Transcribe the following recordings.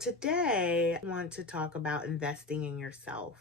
Today, I want to talk about investing in yourself.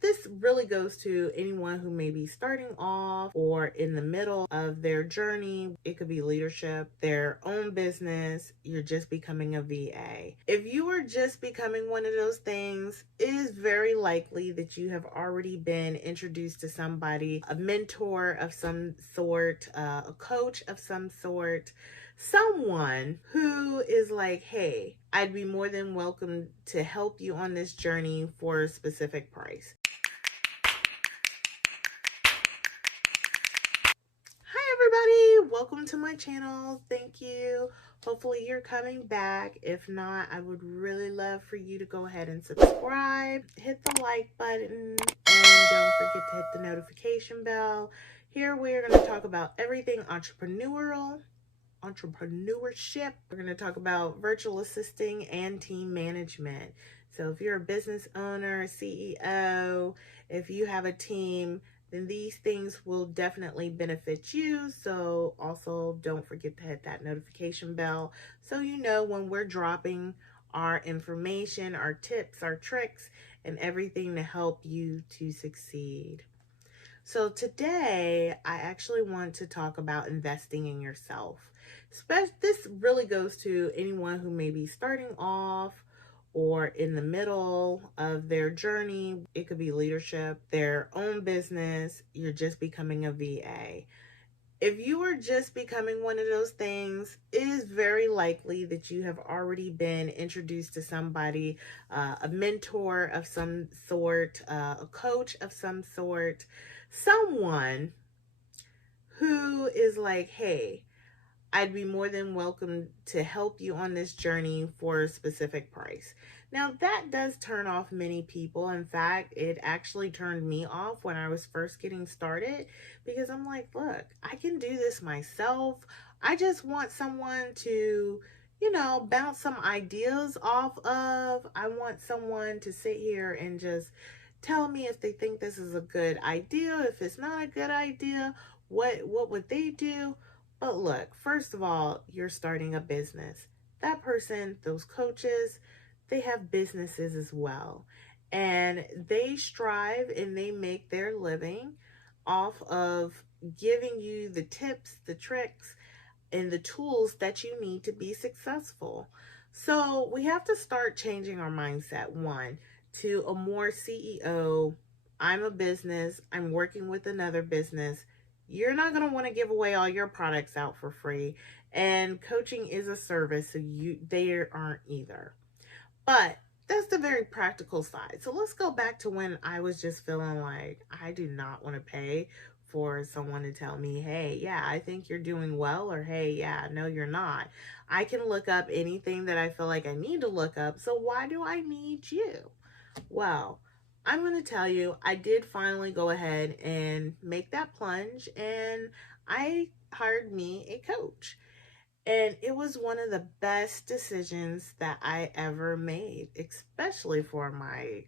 This really goes to anyone who may be starting off or in the middle of their journey. It could be leadership, their own business, you're just becoming a VA. If you are just becoming one of those things, it is very likely that you have already been introduced to somebody, a mentor of some sort, a coach of some sort, someone who is like, hey, I'd be more than welcome to help you on this journey for a specific price. Hi everybody, welcome to my channel. Thank you. Hopefully you're coming back. If not, I would really love for you to go ahead and subscribe, hit the like button, and don't forget to hit the notification bell. Here we are going to talk about everything entrepreneurship. We're going to talk about virtual assisting and team management. So if you're a business owner, a CEO, if you have a team, then these things will definitely benefit you. So also don't forget to hit that notification bell so you know when we're dropping our information, our tips, our tricks, and everything to help you to succeed. So today, I actually want to talk about investing in yourself. This really goes to anyone who may be starting off or in the middle of their journey. It could be leadership, their own business, you're just becoming a VA. If you are just becoming one of those things, it is very likely that you have already been introduced to somebody, a mentor of some sort, a coach of some sort, someone who is like, hey, I'd be more than welcome to help you on this journey for a specific price. Now, that does turn off many people. In fact, it actually turned me off when I was first getting started because I'm like, look, I can do this myself. I just want someone to, bounce some ideas off of. I want someone to sit here and just tell me if they think this is a good idea, if it's not a good idea, what would they do? But look, first of all, you're starting a business. That person, those coaches, they have businesses as well. And they strive and they make their living off of giving you the tips, the tricks, and the tools that you need to be successful. So we have to start changing our mindset, one, to a more CEO, I'm a business, I'm working with another business. You're not going to want to give away all your products out for free. And coaching is a service, so they aren't either. But that's the very practical side. So let's go back to when I was just feeling like I do not want to pay for someone to tell me, hey, yeah, I think you're doing well, or hey, yeah, no, you're not. I can look up anything that I feel like I need to look up. So why do I need you? Well, I'm going to tell you, I did finally go ahead and make that plunge, and I hired me a coach. And it was one of the best decisions that I ever made, especially for my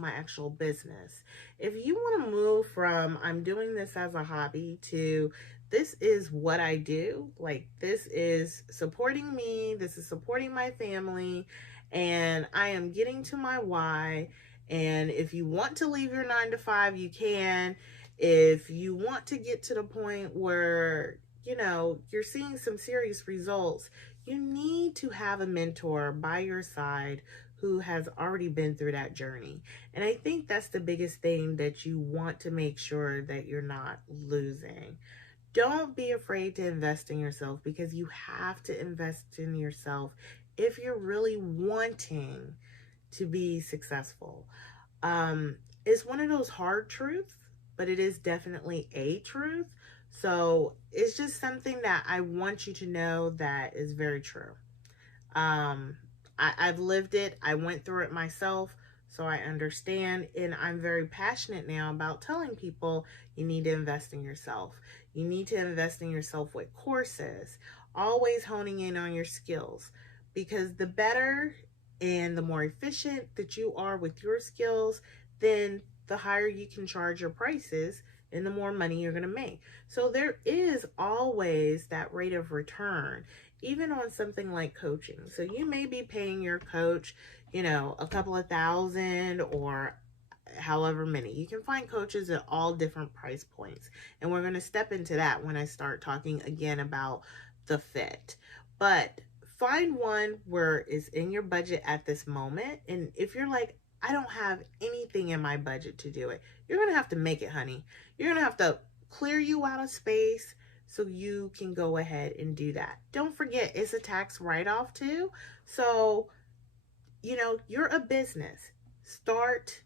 actual business. If you want to move from I'm doing this as a hobby to this is what I do, like this is supporting me, this is supporting my family, and I am getting to my why. And if you want to leave your 9 to 5, you can. If you want to get to the point where you're seeing some serious results, you need to have a mentor by your side who has already been through that journey. And I think that's the biggest thing that you want to make sure that you're not losing. Don't be afraid to invest in yourself, because you have to invest in yourself if you're really wanting to be successful. It's one of those hard truths, but it is definitely a truth. So it's just something that I want you to know that is very true. I've lived it. I went through it myself, so I understand. And I'm very passionate now about telling people you need to invest in yourself. You need to invest in yourself with courses, always honing in on your skills, because the better and the more efficient that you are with your skills, then the higher you can charge your prices and the more money you're going to make. So there is always that rate of return. even on something like coaching. So you may be paying your coach, a couple of thousand or however many. You can find coaches at all different price points. And we're going to step into that when I start talking again about the fit. But find one where it's in your budget at this moment. And if you're like, I don't have anything in my budget to do it, you're going to have to make it, honey. You're going to have to clear you out of space so you can go ahead and do that. Don't forget, it's a tax write-off too. So, you're a business. Start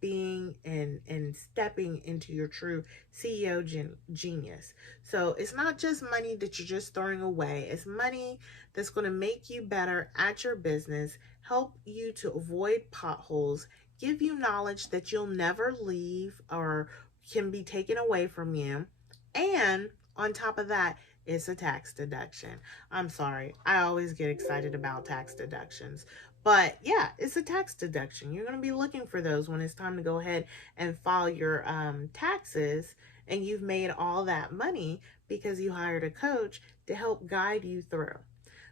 being and stepping into your true CEO genius. So it's not just money that you're just throwing away. It's money that's going to make you better at your business, help you to avoid potholes, give you knowledge that you'll never leave or can be taken away from you. And on top of that, it's a tax deduction. I'm sorry, I always get excited about tax deductions. But yeah, it's a tax deduction. You're going to be looking for those when it's time to go ahead and file your taxes, and you've made all that money because you hired a coach to help guide you through.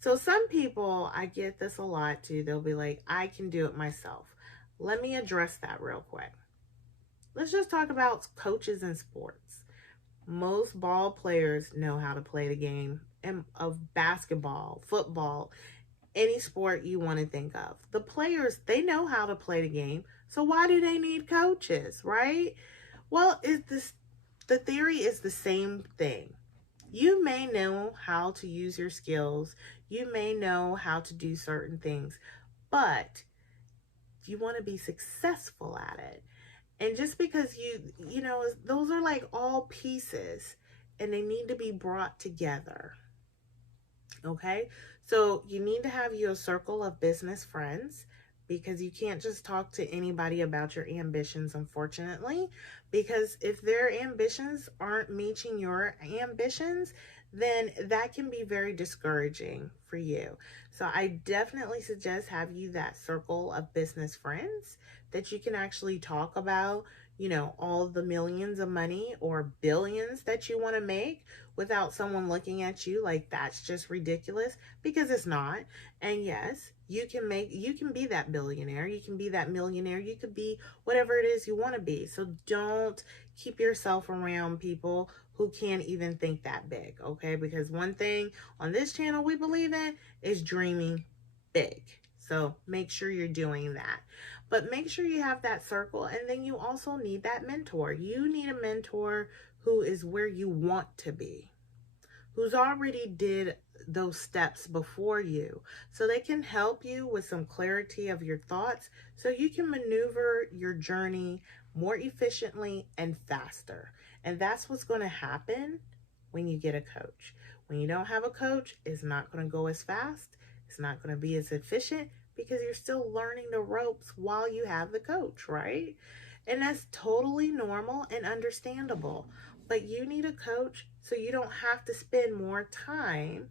So some people, I get this a lot too, they'll be like, I can do it myself. Let me address that real quick. Let's just talk about coaches in sports. Most ball players know how to play the game of basketball, football, any sport you want to think of. The players, they know how to play the game. So why do they need coaches, right? Well, the theory is the same thing. You may know how to use your skills. You may know how to do certain things, but you want to be successful at it. And just because those are like all pieces and they need to be brought together. Okay, so you need to have your circle of business friends, because you can't just talk to anybody about your ambitions, unfortunately, because if their ambitions aren't meeting your ambitions, then that can be very discouraging for you. So I definitely suggest have you that circle of business friends that you can actually talk about, all the millions of money or billions that you want to make without someone looking at you like that's just ridiculous, because it's not. And yes, you can be that billionaire, you can be that millionaire, you could be whatever it is you want to be. So don't keep yourself around people who can't even think that big, okay? Because one thing on this channel we believe in is dreaming big. So make sure you're doing that. But make sure you have that circle, and then you also need that mentor. You need a mentor who is where you want to be, who's already did those steps before you, so they can help you with some clarity of your thoughts so you can maneuver your journey more efficiently and faster. And that's what's going to happen when you get a coach. When you don't have a coach, it's not going to go as fast. It's not going to be as efficient because you're still learning the ropes while you have the coach, right? And that's totally normal and understandable. But you need a coach so you don't have to spend more time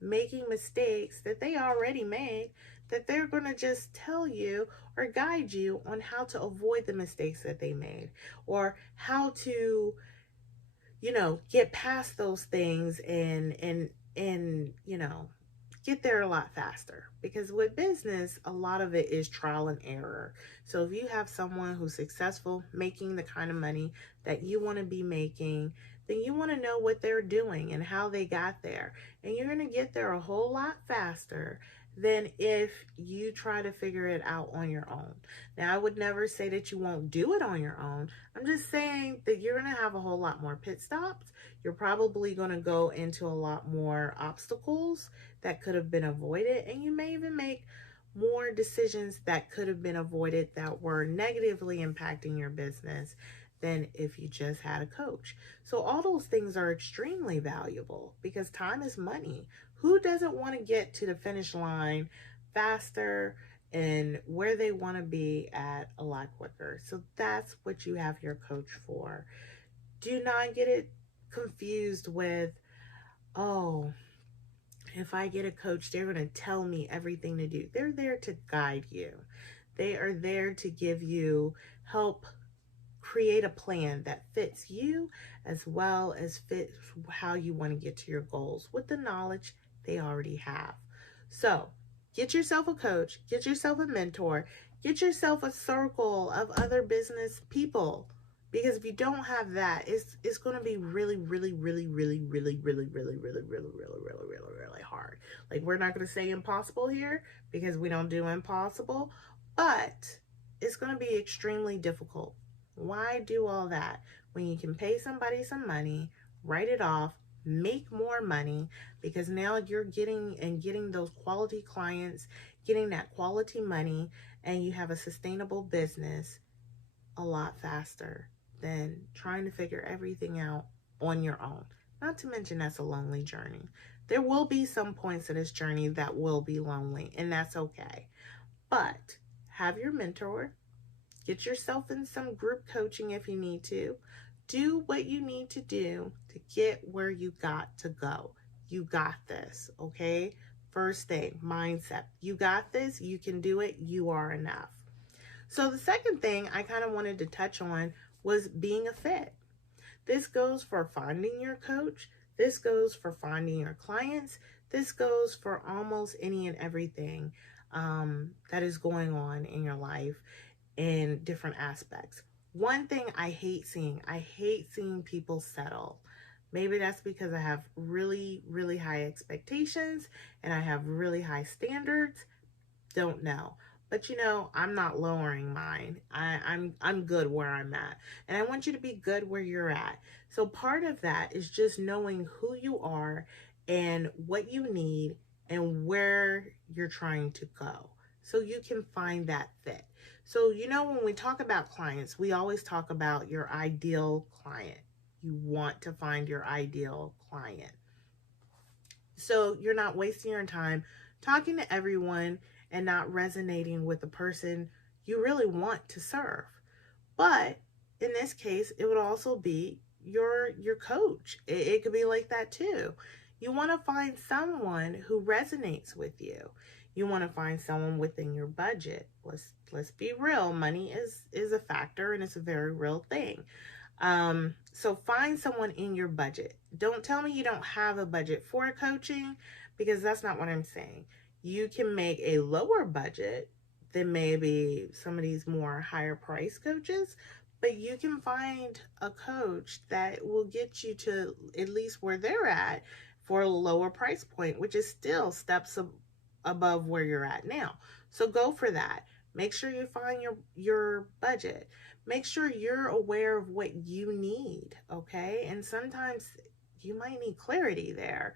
making mistakes that they already made, that they're going to just tell you or guide you on how to avoid the mistakes that they made, or how to, get past those things and get there a lot faster. Because with business, a lot of it is trial and error. So if you have someone who's successful making the kind of money that you want to be making, then you want to know what they're doing and how they got there. And you're going to get there a whole lot faster than if you try to figure it out on your own. Now, I would never say that you won't do it on your own. I'm just saying that you're going to have a whole lot more pit stops. You're probably going to go into a lot more obstacles that could have been avoided, and you may even make more decisions that could have been avoided that were negatively impacting your business than if you just had a coach. So all those things are extremely valuable because time is money. Who doesn't want to get to the finish line faster and where they want to be at a lot quicker? So that's what you have your coach for. Do not get it confused with, oh, if I get a coach, they're going to tell me everything to do. They're there to guide you. They are there to give you help create a plan that fits you as well as fits how you want to get to your goals with the knowledge they already have. So get yourself a coach, get yourself a mentor, get yourself a circle of other business people. Because if you don't have that, it's going to be really, really, really, really, really, really, really, really, really, really, really, really, really hard. Like, we're not going to say impossible here because we don't do impossible, but it's going to be extremely difficult. Why do all that when you can pay somebody some money, write it off, make more money, because now you're getting those quality clients, getting that quality money, and you have a sustainable business a lot faster than trying to figure everything out on your own. Not to mention, that's a lonely journey. There will be some points in this journey that will be lonely, and that's okay. But have your mentor, get yourself in some group coaching if you need to. Do what you need to do to get where you got to go. You got this, okay? First thing, mindset. You got this. You can do it. You are enough. So the second thing I kind of wanted to touch on was being a fit. This goes for finding your coach. This goes for finding your clients. This goes for almost any and everything that is going on in your life in different aspects. One thing I hate seeing people settle. Maybe that's because I have really, really high expectations and I have really high standards. Don't know. But I'm not lowering mine. I'm good where I'm at. And I want you to be good where you're at. So part of that is just knowing who you are and what you need and where you're trying to go, so you can find that fit. So, when we talk about clients, we always talk about your ideal client. You want to find your ideal client. So you're not wasting your time talking to everyone and not resonating with the person you really want to serve. But in this case, it would also be your coach. It could be like that too. You want to find someone who resonates with you. You want to find someone within your budget. Let's be real. Money is a factor, and it's a very real thing. So find someone in your budget. Don't tell me you don't have a budget for coaching, because that's not what I'm saying. You can make a lower budget than maybe some of these more higher price coaches, but you can find a coach that will get you to at least where they're at for a lower price point, which is still steps above where you're at now. So go for that. Make sure you find your budget. Make sure you're aware of what you need, okay? And sometimes you might need clarity there.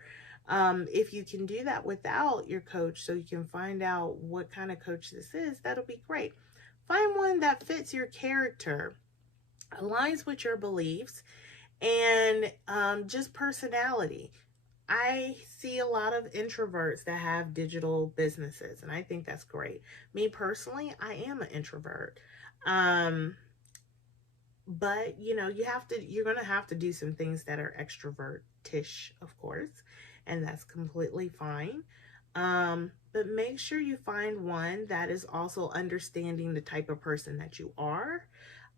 If you can do that without your coach, so you can find out what kind of coach this is, that'll be great. Find one that fits your character, aligns with your beliefs, and just personality. I see a lot of introverts that have digital businesses, and I think that's great. Me personally, I am an introvert. But you're going to have to do some things that are extrovert-ish, of course, and that's completely fine. But make sure you find one that is also understanding the type of person that you are,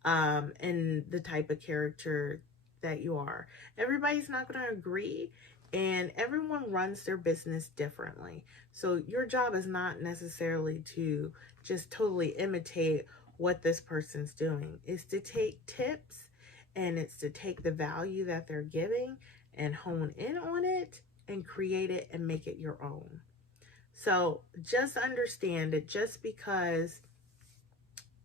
and the type of character that you are. Everybody's not going to agree, and everyone runs their business differently. So your job is not necessarily to just totally imitate what this person's doing. It's to take tips, and it's to take the value that they're giving and hone in on it and create it and make it your own. So just understand that just because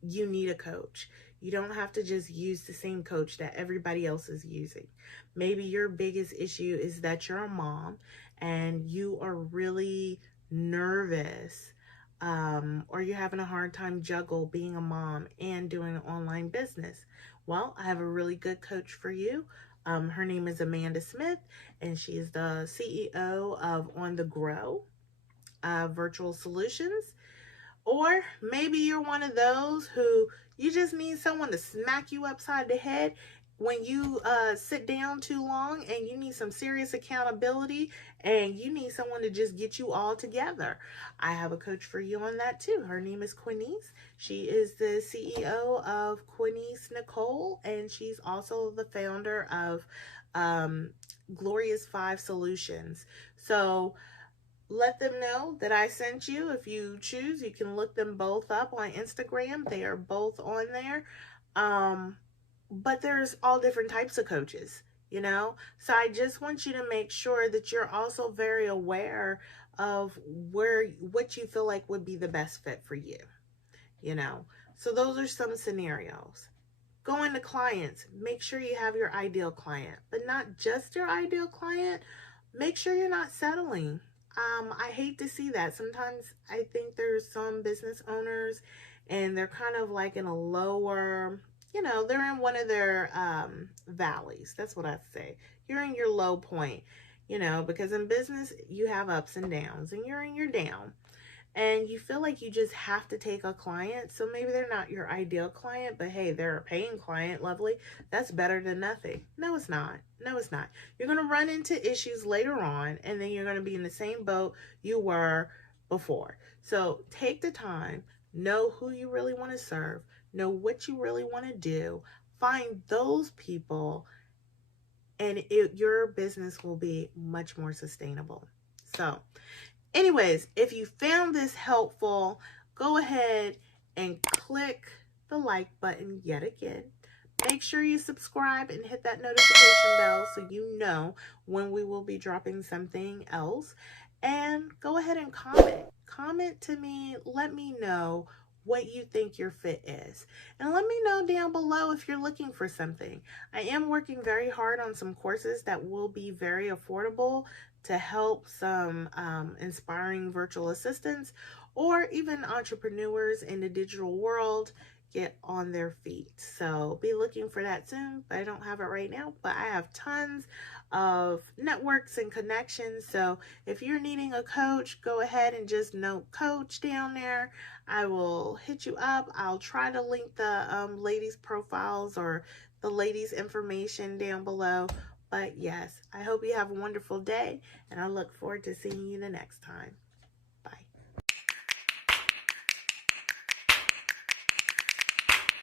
you need a coach, you don't have to just use the same coach that everybody else is using. Maybe your biggest issue is that you're a mom and you are really nervous, or you're having a hard time juggle being a mom and doing an online business. Well, I have a really good coach for you. Her name is Amanda Smith, and she is the CEO of On the Grow Virtual Solutions. Or maybe you're one of those who you just need someone to smack you upside the head when you sit down too long, and you need some serious accountability, and you need someone to just get you all together. I have a coach for you on that too. Her name is Quinice. She is the CEO of Quinice Nicole, and she's also the founder of Glorious 5 Solutions. So let them know that I sent you. If you choose, you can look them both up on Instagram. They are both on there. But there's all different types of coaches, you know? So I just want you to make sure that you're also very aware of what you feel like would be the best fit for you, you know? So those are some scenarios. Going to clients, make sure you have your ideal client, but not just your ideal client. Make sure you're not settling. I hate to see that. Sometimes I think there's some business owners and they're kind of like in a lower, they're in one of their valleys. That's what I say. You're in your low point, because in business you have ups and downs, and you're in your down. And you feel like you just have to take a client. So maybe they're not your ideal client, but hey, they're a paying client. Lovely. That's better than nothing. No, it's not. No, it's not. You're going to run into issues later on, and then you're going to be in the same boat you were before. So take the time, know who you really want to serve, know what you really want to do, find those people, and your business will be much more sustainable. So, anyways, if you found this helpful, go ahead and click the like button yet again. Make sure you subscribe and hit that notification bell so you know when we will be dropping something else. And go ahead and comment. Comment to me. Let me know what you think your fit is. And let me know down below if you're looking for something. I am working very hard on some courses that will be very affordable to help some inspiring virtual assistants or even entrepreneurs in the digital world get on their feet. So be looking for that soon, but I don't have it right now, but I have tons of networks and connections. So if you're needing a coach, go ahead and just note coach down there. I will hit you up. I'll try to link the ladies' profiles or the ladies' information down below. But yes, I hope you have a wonderful day, and I look forward to seeing you the next time.